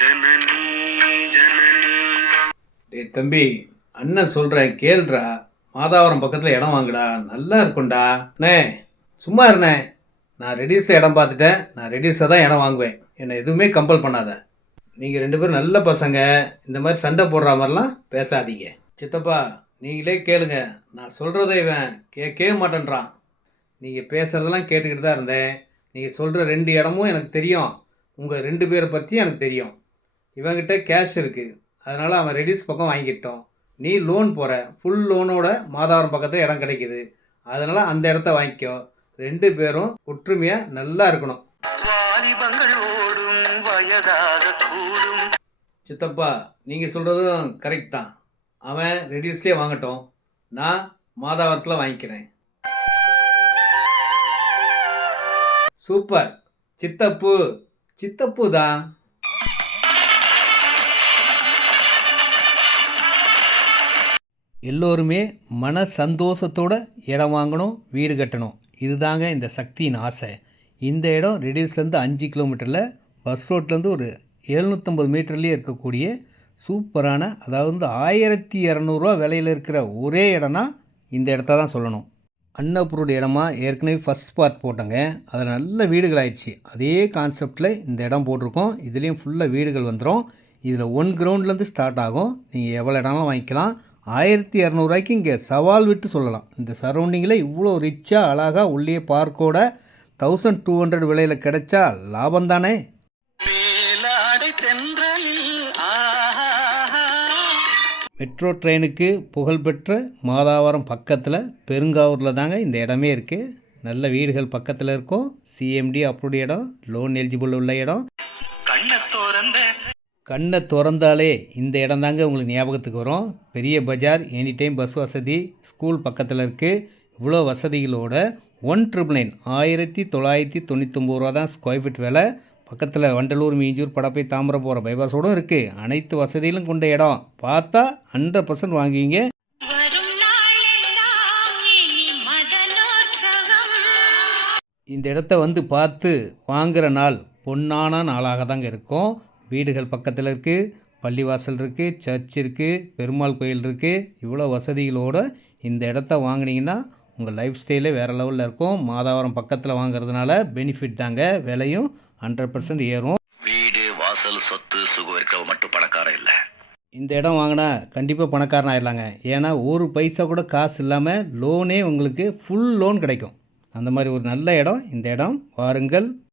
ஜனனி ஜனனி. டேய் தம்பி, அண்ணன் சொல்கிறேன் கேளுடா. மாதாவரம் பக்கத்தில் இடம் வாங்குடா, நல்லா இருக்கும்டா. அண்ணே சும்மா இருண்ணே, நான் ரெடியூஸை இடம் பார்த்துட்டேன். நான் ரெடியூஸை தான் இடம் வாங்குவேன். என்னை எதுவுமே கம்பல் பண்ணாத. நீங்கள் ரெண்டு பேரும் நல்ல பசங்க, இந்த மாதிரி சண்டை போடுற மாதிரிலாம் பேசாதீங்க. சித்தப்பா நீங்களே கேளுங்க, நான் சொல்கிறத இவன் கேட்கவே மாட்டேன்றான். நீங்கள் பேசுகிறதெல்லாம் கேட்டுக்கிட்டு தான் இருந்தேன். நீங்கள் சொல்கிற 2 இடமும் எனக்கு தெரியும். உங்கள் 2 பேரை பற்றியும் எனக்கு தெரியும். இவன்கிட்ட கேஷ் இருக்குது, அதனால் அவன் ரெடியூஸ் பக்கம் வாங்கிக்கிட்டோம். நீ லோன் போகிற, ஃபுல் லோனோட மாதாவரம் பக்கத்தில் இடம் கிடைக்கிது. அதனால் அந்த இடத்த வாங்கிக்கோ. 2 பேரும் ஒற்றுமையாக நல்லா இருக்கணும். வாலிபங்கள் ஓடும் வயதாக கூடும். சித்தப்பா நீங்கள் சொல்கிறதும் கரெக்ட் தான். அவன் ரெடியூஸ்லேயே வாங்கட்டும், நான் மாதாவரத்தில் வாங்கிக்கிறேன். சூப்பர் சித்தப்பு, சித்தப்பு தான். எல்லோருமே மன சந்தோஷத்தோட இடம் வாங்கணும், வீடு கட்டணும். இதுதாங்க இந்த சக்தியின் ஆசை. இந்த இடம் ரெடியூஸ்லேருந்து 5 கிலோமீட்டரில், பஸ் ரோட்லேருந்து ஒரு 750 மீட்டர்லேயே இருக்கக்கூடிய சூப்பரான, அதாவது 1200 விலையில் இருக்கிற ஒரே இடம்னா இந்த இடத்த தான் சொல்லணும். அன்னபூரோட இடமா ஏற்கனவே ஃபஸ்ட் பார்ட் போட்டோங்க, அதில் நல்ல வீடுகள் ஆயிடுச்சு. அதே கான்செப்டில் இந்த இடம் போட்டிருக்கோம். இதுலேயும் ஃபுல்லாக வீடுகள் வந்துடும். இதில் 1 கிரவுண்ட்லேருந்து ஸ்டார்ட் ஆகும். நீங்கள் எவ்வளோ இடம்லாம் வாங்கிக்கலாம். 1200 இங்கே சவால் விட்டு சொல்லலாம். இந்த சரௌண்டிங்கில் இவ்வளோ ரிச்சாக அழகாக உள்ளே பார்க்கோட 1200 விலையில் கிடைச்சா லாபம் தானே. மெட்ரோ ட்ரெயினுக்கு புகழ்பெற்ற மாதாவரம் பக்கத்தில் பெருங்காவூரில் தாங்க இந்த இடமே இருக்குது. நல்ல வீடுகள் பக்கத்தில் இருக்கும். சிஎம்டி அப்ரூவ்டு இடம், லோன் எலிஜிபிள் உள்ள இடம். கண்ணை திறந்தாலே இந்த இடம் தாங்க உங்களுக்கு ஞாபகத்துக்கு வரும். பெரிய பஜார், எனி டைம் பஸ் வசதி, ஸ்கூல் பக்கத்தில் இருக்குது. இவ்வளோ வசதிகளோட 199 1999 தான் ஸ்கொயர் ஃபீட் விலை. பக்கத்தில் வண்டலூர், மீஞ்சூர், படப்பை, தாம்பரம் போகிற பைபாஸோடும் இருக்குது. அனைத்து வசதிகளும் கொண்ட இடம். பார்த்தா 100% வாங்குவீங்க. இந்த இடத்த வந்து பார்த்து வாங்குகிற நாள் பொன்னான நாளாக தாங்க இருக்கும். வீடுகள் பக்கத்தில் இருக்குது, பள்ளிவாசல் இருக்குது, சர்ச் இருக்குது, பெருமாள் கோயில் இருக்குது. இவ்வளோ வசதிகளோடு இந்த இடத்த வாங்கினீங்கன்னா உங்கள் லைஃப் ஸ்டைலே வேறு லெவலில் இருக்கும். மாதாவரம் பக்கத்தில் வாங்குறதுனால பெனிஃபிட் தாங்க. விலையும் 100% ஏறும். வீடு, வாசல், சொத்து, சுகம் இருக்கவ மட்டும் பணக்காரன் இல்லை. இந்த இடம் வாங்கினா கண்டிப்பாக பணக்காரன் ஆயிடலாங்க. ஏன்னா ஒரு பைசா கூட காசு இல்லாமல் லோனே உங்களுக்கு ஃபுல் லோன் கிடைக்கும். அந்த மாதிரி ஒரு நல்ல இடம் இந்த இடம். வாருங்கள்.